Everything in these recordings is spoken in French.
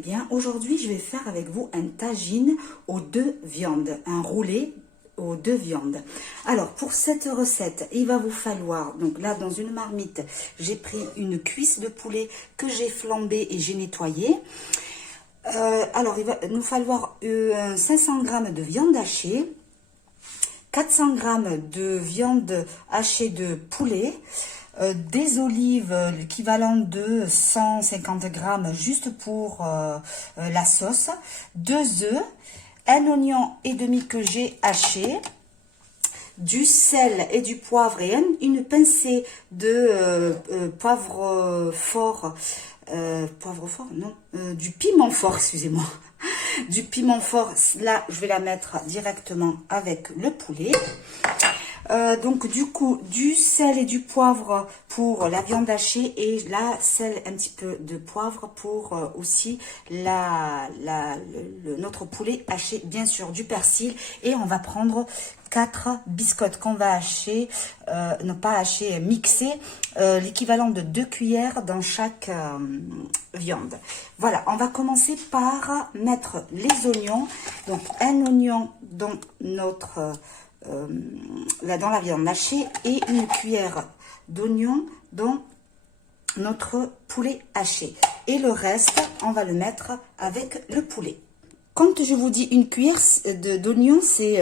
bien. Aujourd'hui, je vais faire avec vous un tagine aux 2 viandes, un roulé aux 2 viandes. Alors, pour cette recette, il va vous falloir, donc là, dans une marmite, j'ai pris une cuisse de poulet que j'ai flambée et j'ai nettoyée. Alors, il va nous falloir 500 g de viande hachée, 400 g de viande hachée de poulet, des olives, l'équivalent de 150 g juste pour la sauce, 2 œufs, un oignon et demi que j'ai haché, du sel et du poivre et une pincée de poivre fort, du piment fort, excusez-moi. Du piment fort, là je vais la mettre directement avec le poulet. Donc du coup du sel et du poivre pour la viande hachée et la sel un petit peu de poivre pour aussi notre poulet haché, bien sûr du persil, et on va prendre 4 biscottes qu'on va hacher, non pas hacher, mixer, l'équivalent de 2 cuillères dans chaque viande. Voilà, on va commencer par mettre les oignons, donc un oignon dans notre dans la viande hachée et une cuillère d'oignon dans notre poulet haché, et le reste on va le mettre avec le poulet. Quand je vous dis une cuillère d'oignon, c'est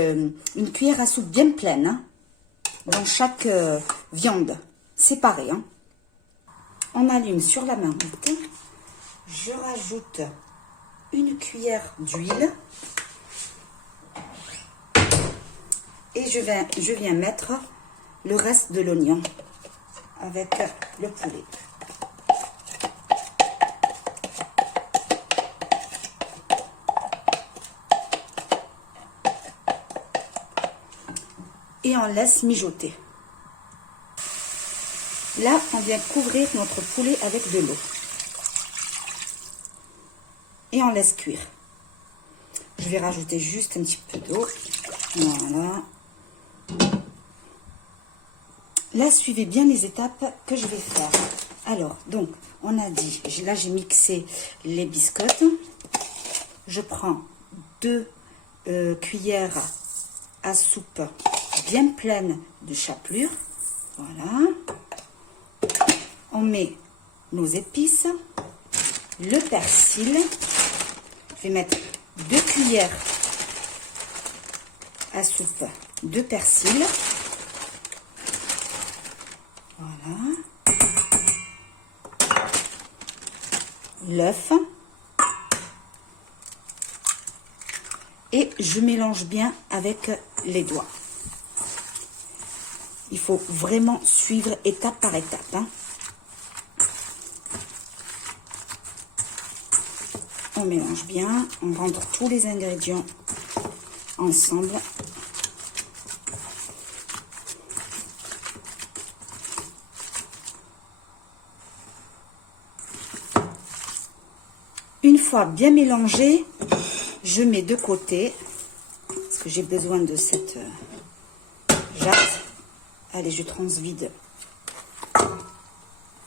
une cuillère à soupe bien pleine, hein, dans chaque viande séparée, hein. On allume sur la marmite, je rajoute une cuillère d'huile et je viens mettre le reste de l'oignon avec le poulet. Et on laisse mijoter. Là, on vient couvrir notre poulet avec de l'eau. Et on laisse cuire. Je vais rajouter juste un petit peu d'eau. Voilà. Là, suivez bien les étapes que je vais faire. Alors, donc, on a dit, là j'ai mixé les biscottes. Je prends 2 cuillères à soupe bien pleines de chapelure. Voilà. On met nos épices, le persil. Je vais mettre 2 cuillères à soupe de persil. Voilà. L'œuf. Et je mélange bien avec les doigts. Il faut vraiment suivre étape par étape, hein. On mélange bien, on rentre tous les ingrédients ensemble. Une fois bien mélangé, je mets de côté, parce que j'ai besoin de cette jatte. Allez, je transvide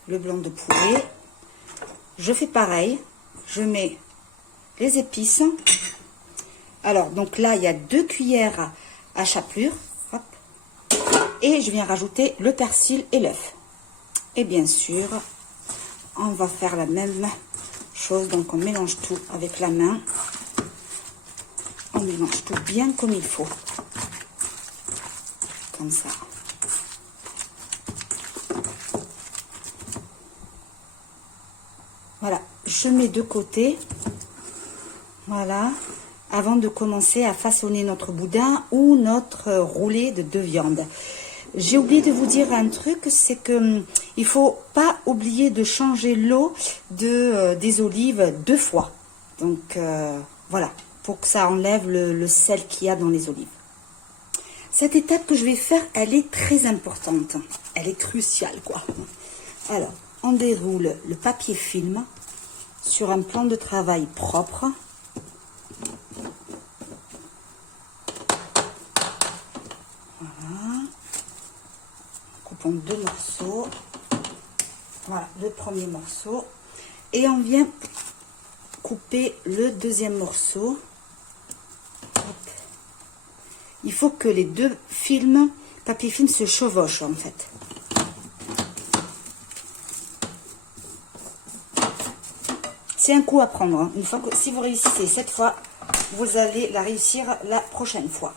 le blanc de poulet. Je fais pareil, je mets les épices. Alors, donc là, il y a 2 cuillères à chapelure. Hop. Et je viens rajouter le persil et l'œuf. Et bien sûr, on va faire la même chose. Donc, on mélange tout avec la main. On mélange tout bien comme il faut. Comme ça. Voilà, je mets de côté, voilà, avant de commencer à façonner notre boudin ou notre roulé de 2 viandes. J'ai oublié de vous dire un truc, c'est que il faut pas oublier de changer l'eau des olives 2 fois. Donc voilà, pour que ça enlève le sel qu'il y a dans les olives. Cette étape que je vais faire, elle est très importante. Elle est cruciale, quoi. Alors, on déroule le papier film sur un plan de travail propre. Voilà. Coupons 2 morceaux. Voilà, le premier morceau. Et on vient couper le deuxième morceau. Hop. Il faut que les deux films, papier film, se chevauchent en fait. C'est un coup à prendre. Hein. Une fois que, si vous réussissez cette fois, vous allez la réussir la prochaine fois.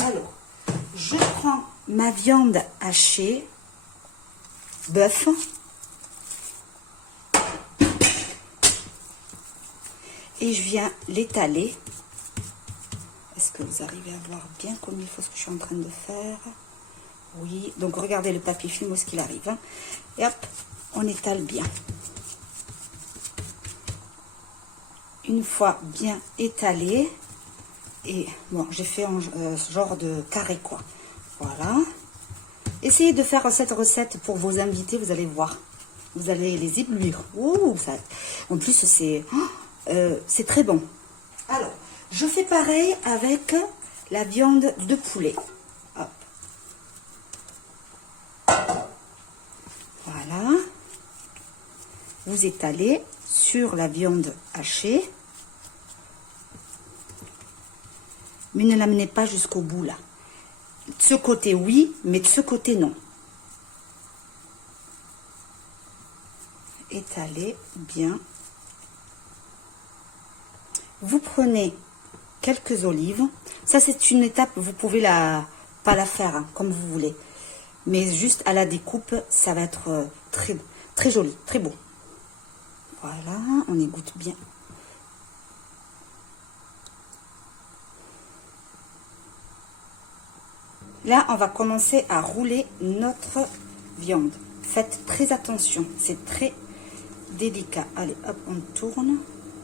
Alors, je prends ma viande hachée, bœuf. Et je viens l'étaler. Est-ce que vous arrivez à voir bien comme il faut ce que je suis en train de faire? Oui, donc regardez le papier film où est-ce qu'il arrive. Hein. Et hop, on étale bien. Une fois bien étalé, et bon, j'ai fait un genre de carré quoi. Voilà. Essayez de faire cette recette pour vos invités, vous allez voir. Vous allez les éblouir. Ouh, ça, en plus, c'est très bon. Alors, je fais pareil avec la viande de poulet. Hop. Voilà. Vous étalez sur la viande hachée. Mais ne l'amenez pas jusqu'au bout là. De ce côté oui, mais de ce côté non. Étalez bien. Vous prenez quelques olives. Ça c'est une étape, vous pouvez pas la faire hein, comme vous voulez. Mais juste à la découpe, ça va être très, très joli, très beau. Voilà, on égoutte bien. Là, on va commencer à rouler notre viande. Faites très attention, c'est très délicat. Allez, hop, on tourne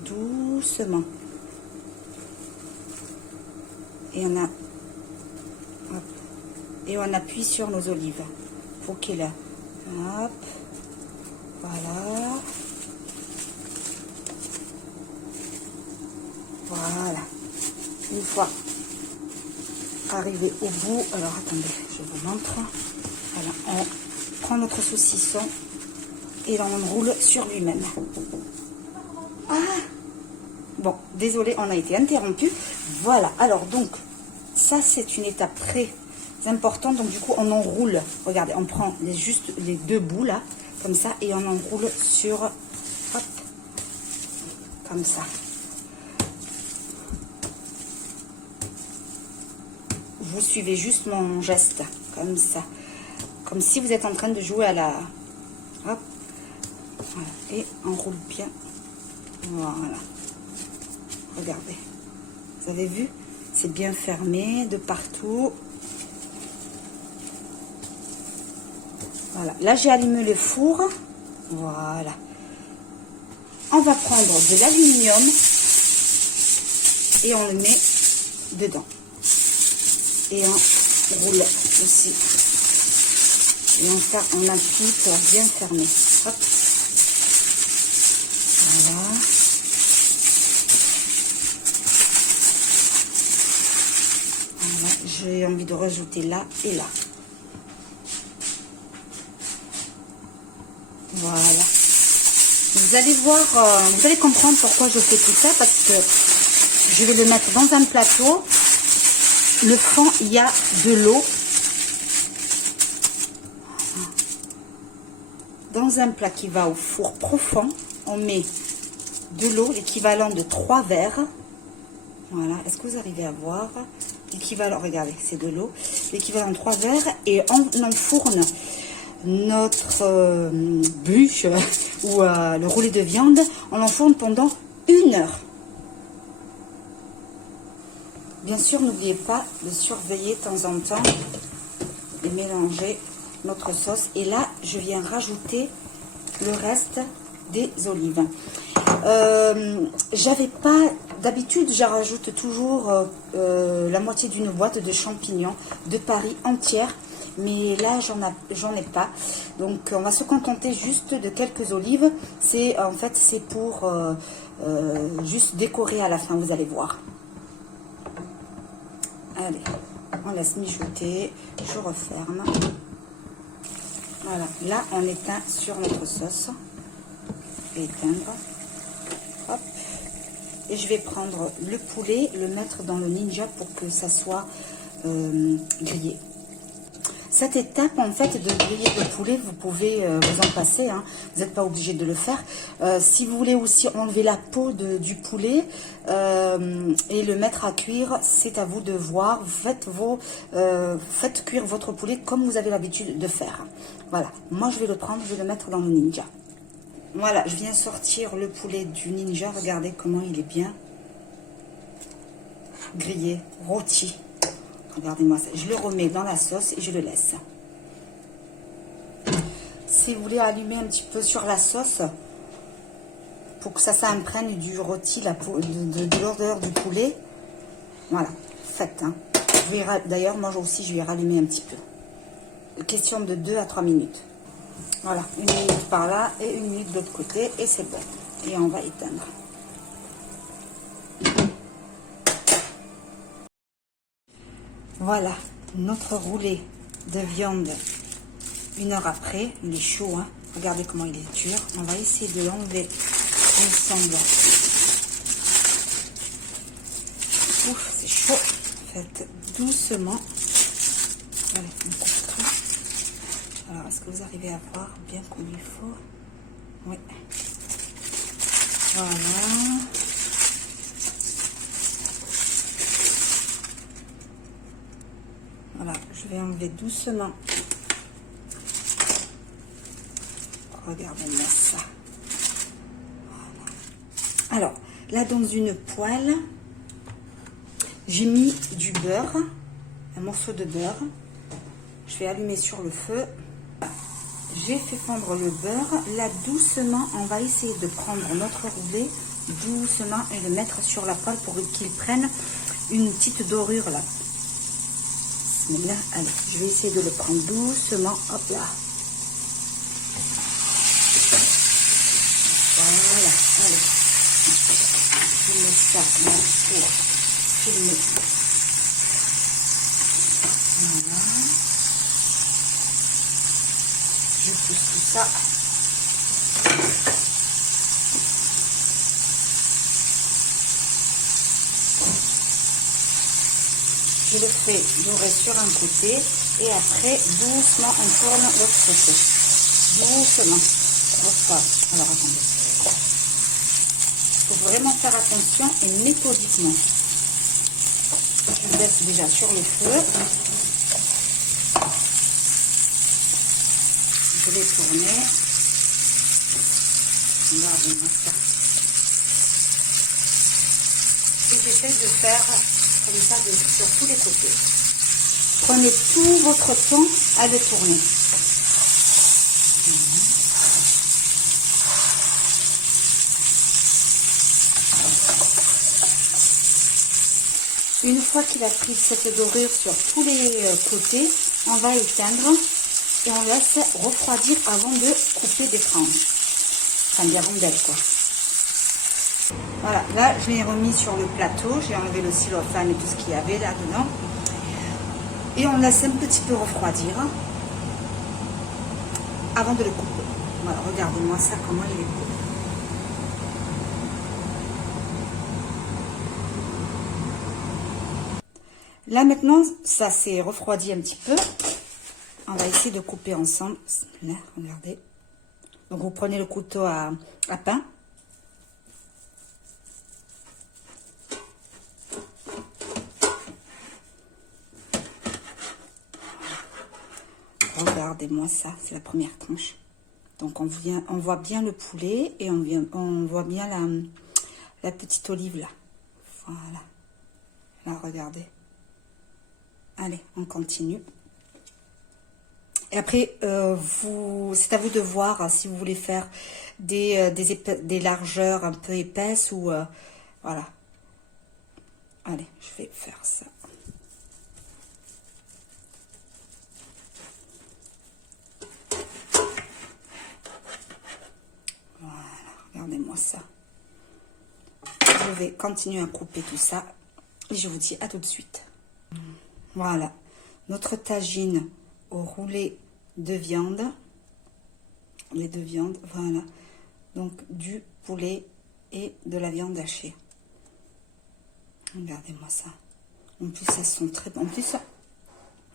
doucement. Et on a, hop, et on appuie sur nos olives pour qu'il a, hop, voilà, voilà. Une fois arrivé au bout, alors attendez, je vous montre. Voilà, on prend notre saucisson et là on roule sur lui-même. Ah, bon, désolé, on a été interrompu. Voilà, alors donc ça c'est une étape très importante. Donc du coup on enroule. Regardez, on prend juste les deux bouts là, comme ça, et on enroule sur, hop, comme ça. Vous suivez juste mon geste, comme ça. Comme si vous êtes en train de jouer à la... Hop. Voilà. Et on roule bien. Voilà. Regardez. Vous avez vu? C'est bien fermé de partout. Voilà. Là, j'ai allumé le four. Voilà. On va prendre de l'aluminium et on le met dedans. Et on roule aussi. Et on appuie pour bien fermer. Hop. Voilà. Voilà. J'ai envie de rajouter là et là. Voilà. Vous allez voir, vous allez comprendre pourquoi je fais tout ça, parce que je vais le mettre dans un plateau. Le fond, il y a de l'eau. Dans un plat qui va au four profond, on met de l'eau, l'équivalent de 3 verres. Voilà, est-ce que vous arrivez à voir? L'équivalent, regardez, c'est de l'eau. L'équivalent de 3 verres, et on enfourne notre bûche ou le roulé de viande, on l'enfourne pendant 1 heure. Bien sûr, n'oubliez pas de surveiller de temps en temps et mélanger notre sauce. Et là, je viens rajouter le reste des olives. J'avais pas d'habitude, je rajoute toujours la moitié d'une boîte de champignons de Paris entière. Mais là, j'en ai pas. Donc, on va se contenter juste de quelques olives. En fait, c'est pour juste décorer à la fin, vous allez voir. Allez, on laisse mijoter, je referme. Voilà, là on éteint sur notre sauce. Éteindre. Hop. Et je vais prendre le poulet, le mettre dans le Ninja pour que ça soit grillé. Cette étape, en fait, de griller le poulet, vous pouvez vous en passer, hein. Vous n'êtes pas obligé de le faire. Si vous voulez aussi enlever la peau du poulet et le mettre à cuire, c'est à vous de voir. Faites cuire votre poulet comme vous avez l'habitude de faire. Voilà, moi je vais le prendre, je vais le mettre dans le Ninja. Voilà, je viens sortir le poulet du Ninja. Regardez comment il est bien grillé, rôti. Regardez-moi ça. Je le remets dans la sauce et je le laisse. Si vous voulez allumer un petit peu sur la sauce, pour que ça s'imprègne du rôti, de l'odeur du poulet, voilà, faites. Hein. D'ailleurs, moi aussi, je vais rallumer un petit peu. Question de 2 à 3 minutes. Voilà, 1 minute par là et 1 minute de l'autre côté et c'est bon. Et on va éteindre. Voilà, notre roulé de viande 1 heure après. Il est chaud, hein. Regardez comment il est dur. On va essayer de l'enlever ensemble. Ouf, c'est chaud. Faites doucement. Allez, on coupe tout. Alors, est-ce que vous arrivez à voir bien comme il faut? Oui. Voilà. Voilà, je vais enlever doucement. Regardez-moi ça. Voilà. Alors, là, dans une poêle, j'ai mis du beurre, un morceau de beurre. Je vais allumer sur le feu. J'ai fait fondre le beurre. Là, doucement, on va essayer de prendre notre roulé doucement et le mettre sur la poêle pour qu'il prenne une petite dorure là. Là, allez, je vais essayer de le prendre doucement. Hop là. Voilà, allez. Je mets ça pour filmer. Voilà. Je pousse tout ça. Je le fais dorer sur un côté et après doucement on tourne l'autre côté. Doucement. Hop. Alors attendez. Il faut vraiment faire attention et méthodiquement. Je baisse déjà sur le feu. Je vais tourner. Regardez-moi ça. Et j'essaie de faire comme ça sur tous les côtés. Prenez tout votre temps à le tourner. Une fois qu'il a pris cette dorure sur tous les côtés, on va éteindre et on laisse refroidir avant de couper des tranches. Enfin des rondelles quoi. Voilà, là je l'ai remis sur le plateau, j'ai enlevé le cellophane et tout ce qu'il y avait là-dedans. Et on laisse un petit peu refroidir avant de le couper. Voilà, regardez-moi ça, comment il est beau. Là maintenant, ça s'est refroidi un petit peu. On va essayer de couper ensemble. Là, regardez. Donc vous prenez le couteau à pain. Regardez-moi ça, c'est la première tranche. Donc on voit bien le poulet et on voit bien la petite olive là. Voilà. Là, regardez. Allez, on continue. Et après, c'est à vous de voir si vous voulez faire des largeurs un peu épaisses ou... voilà. Allez, je vais faire ça. Voilà, regardez-moi ça. Je vais continuer à couper tout ça. Et je vous dis à tout de suite. Voilà, notre tagine au roulé de viande. Les deux viandes, voilà. Donc du poulet et de la viande hachée. Regardez-moi ça. En plus, ça sent très bon. En plus,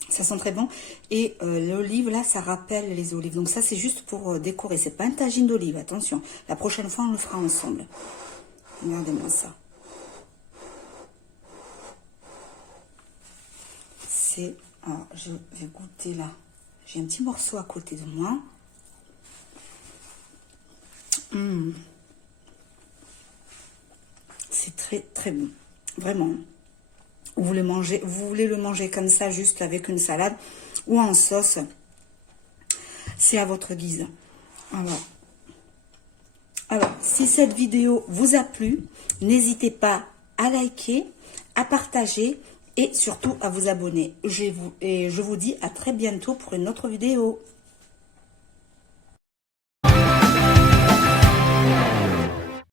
ça sent très bon. Et l'olive, là, ça rappelle les olives. Donc ça, c'est juste pour décorer. C'est pas un tagine d'olive, attention. La prochaine fois, on le fera ensemble. Regardez-moi ça. C'est... Alors, je vais goûter là. J'ai un petit morceau à côté de moi. C'est très, très bon. Vraiment. Vous voulez le manger comme ça, juste avec une salade ou en sauce. C'est à votre guise. Alors, si cette vidéo vous a plu, n'hésitez pas à liker, à partager et surtout à vous abonner. Je vous dis à très bientôt pour une autre vidéo.